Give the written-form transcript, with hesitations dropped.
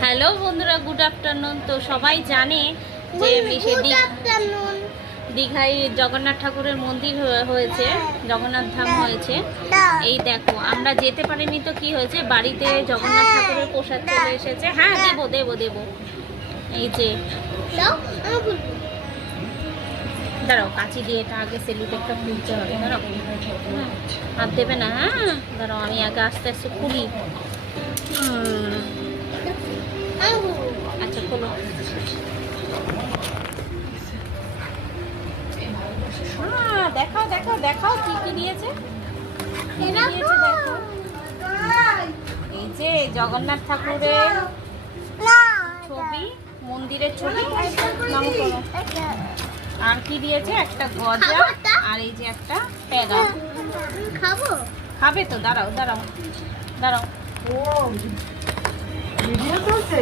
Hello বন্ধুরা, good afternoon. তো সবাই জানে যে দীঘায় জগন্নাথ ঠাকুরের মন্দির হয়েছে, জগন্নাথ ধাম হয়েছে। এই দেখো, আমরা যেতে পারিনি তো কি হয়েছে, বাড়িতে জগন্নাথ ঠাকুরের প্রসাদ চলে এসেছে। হ্যাঁ, দেবো দেবো দেবো। এই যে দাঁড়াও, কাঁচি দিয়ে এটা আগে সেলুটেপটা খুলতে হবে। দাঁড়াও, হাত দেবে না। হ্যাঁ দাঁড়াও, আমি আগে আস্তে আস্তে খুলি। আচ্ছা খোলো। দেখাও দেখাও দেখাও কি কি দিয়েছে। এই যে জগন্নাথ ঠাকুরের ছবি, মন্দিরের ছবি। আর কি দিয়েছে? একটা গজা, আর এই যে একটা প্যারা। খাবে তো? দাঁড়াও দাঁড়াও দাঁড়াও। ও ভিডিও চলছে।